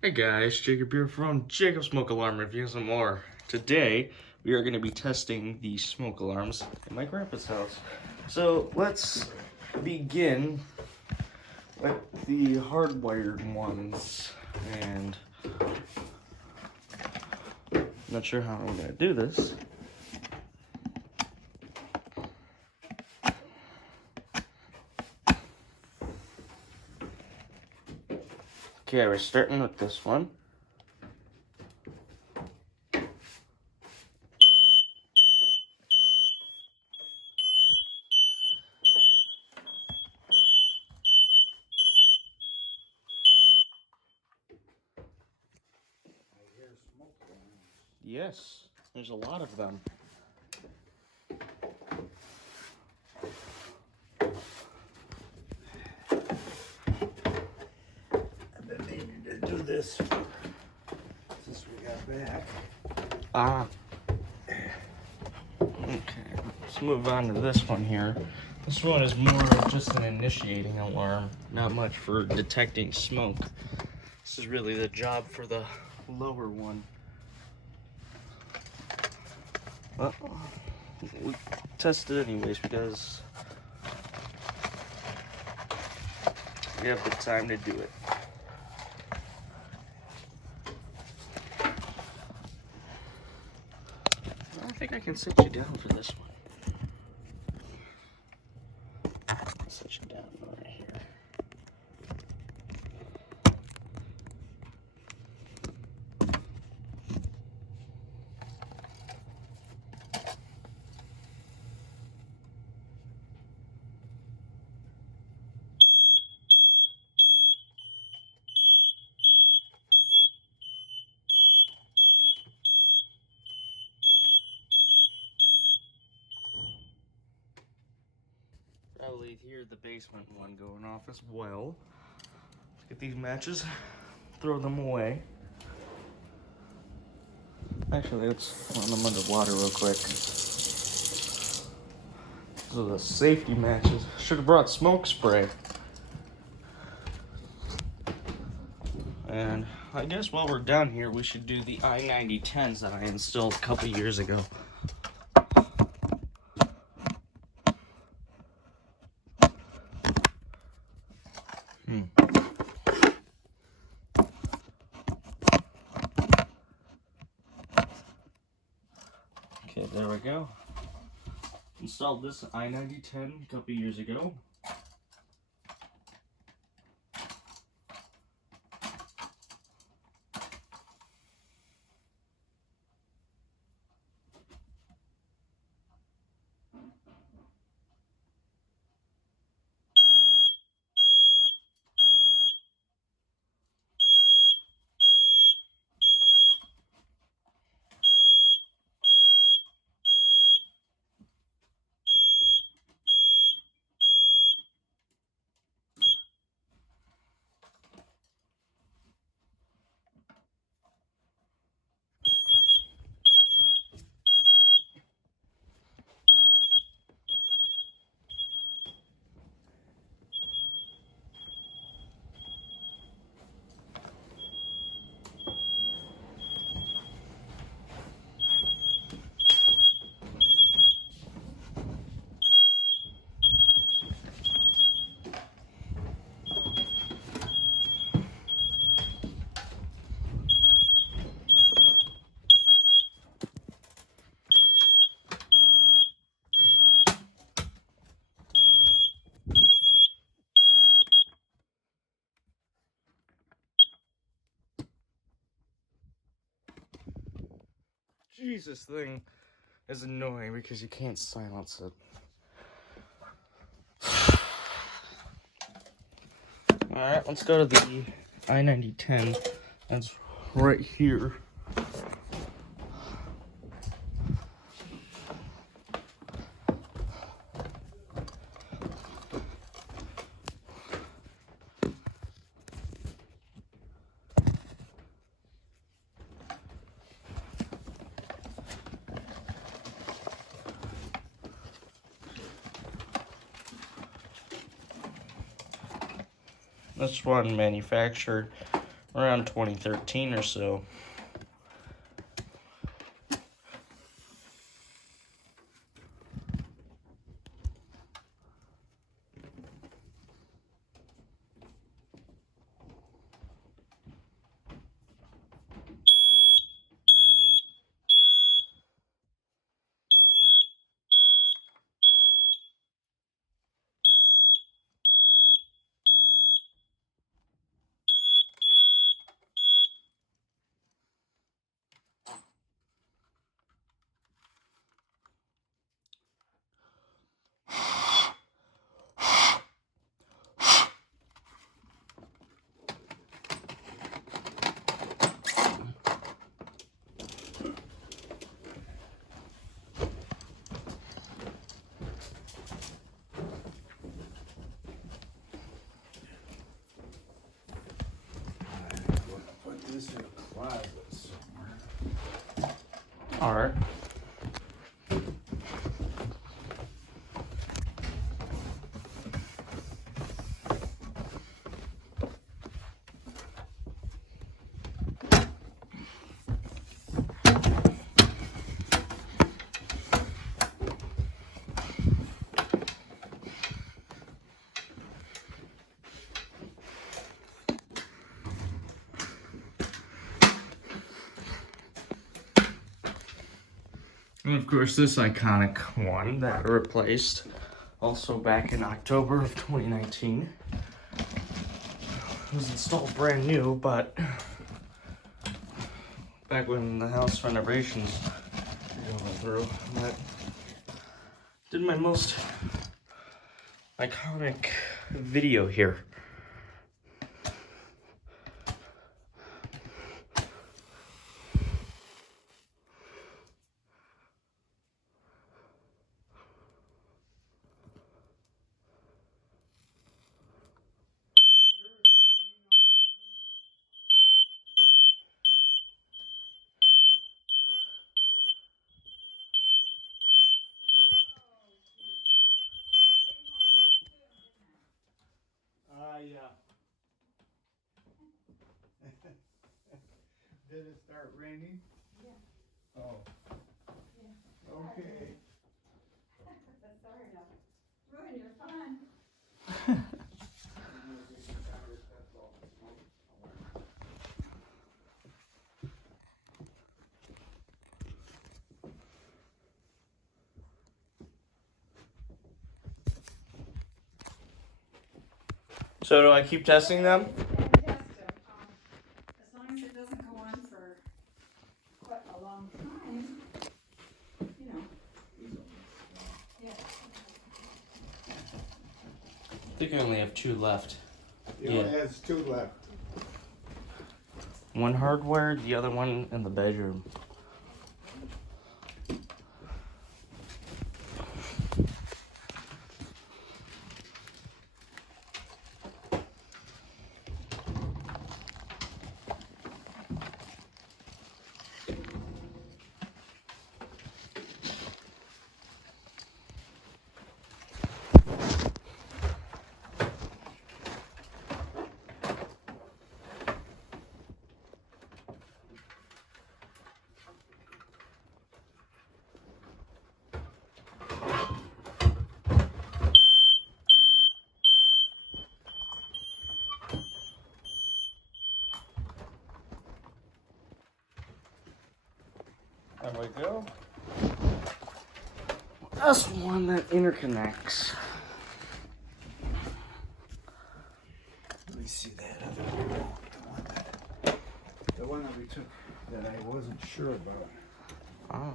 Hey guys, Jacob here from Jacob Smoke Alarm Reviews and more. Today, we are going to be testing the smoke alarms in my grandpa's house. So, let's begin with the hardwired ones. And I'm not sure how I'm going to do this. Okay, we're starting with this one. Yes, there's a lot of them. I've been meaning to do this since we got back. Ah. Okay, let's move on to this one here. This one is more of just an initiating alarm, not much for detecting smoke. This is really the job for the lower one. Well, we test it anyways because we have the time to do it. I think I can sit you down for this one. Sit you down right here. Probably hear the basement one going off as well. Let's get these matches, throw them away. Actually, let's run them underwater real quick. Those are the safety matches. Should have brought smoke spray. And I guess while we're down here, we should do the I-9010s that I installed a couple years ago. Okay, there we go. Installed this I-9010 a couple years ago. Jeez, this thing is annoying because you can't silence it. Alright, let's go to the I-9010. That's right here. This one manufactured around 2013 or so. Put this in a closet somewhere. All right. And of course, this iconic one that I replaced, also back in October of 2019. It was installed brand new, but back when the house renovations were going through, but did my most iconic video here. Yeah. Did it start raining? Yeah. Oh. Yeah. Okay. Sorry to ruin your fun. So do I keep testing them? And just, as long as it doesn't go on for quite a long time, you know. Yeah. I think I only have 2 left. It only has 2 left. One hardwired, the other one in the bedroom. There we go. That's one that interconnects. Let me see that other one. The one that we took that I wasn't sure about. Oh.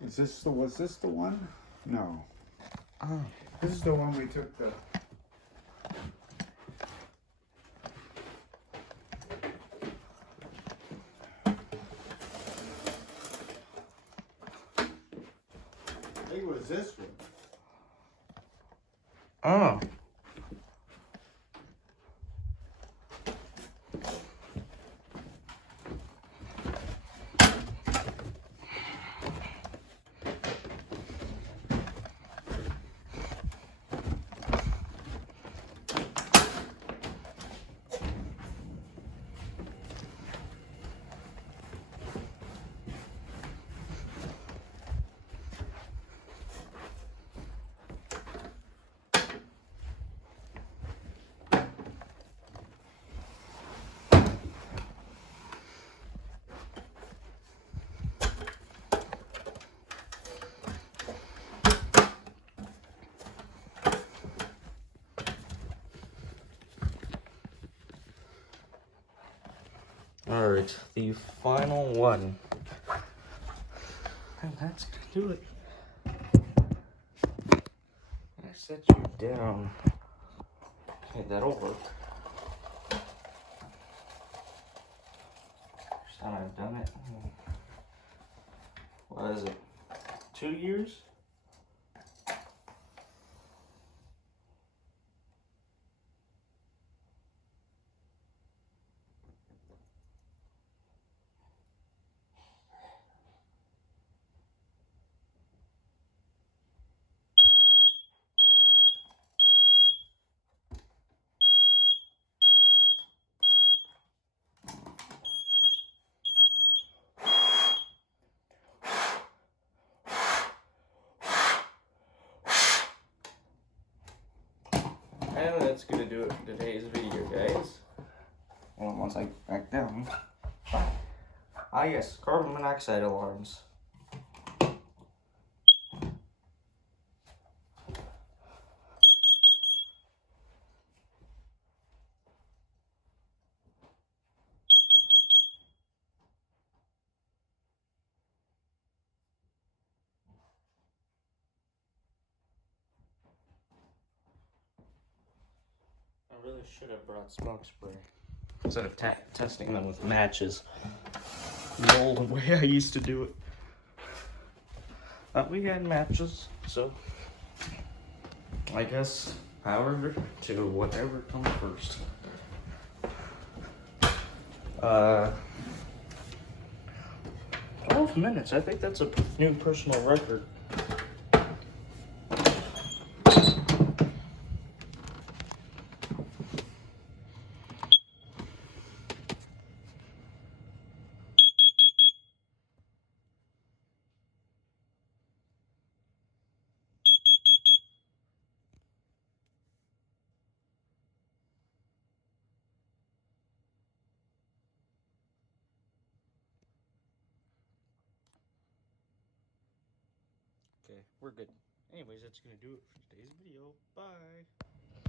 Was this the one? No. Oh. This is the one we took the. I think it was this one. Oh. Alright, the final one. And that's gonna do it. I set you down. Okay, that'll work. First time I've done it. What is it? 2 years? And that's gonna do it for today's video, guys. And once I get back down. Ah yes, carbon monoxide alarms. I really should have brought smoke spray instead of testing them with matches. The old way I used to do it. But we had matches, so I guess power to whatever comes first. 12 minutes. I think that's a new personal record. Okay, we're good. Anyways, that's gonna do it for today's video. Bye.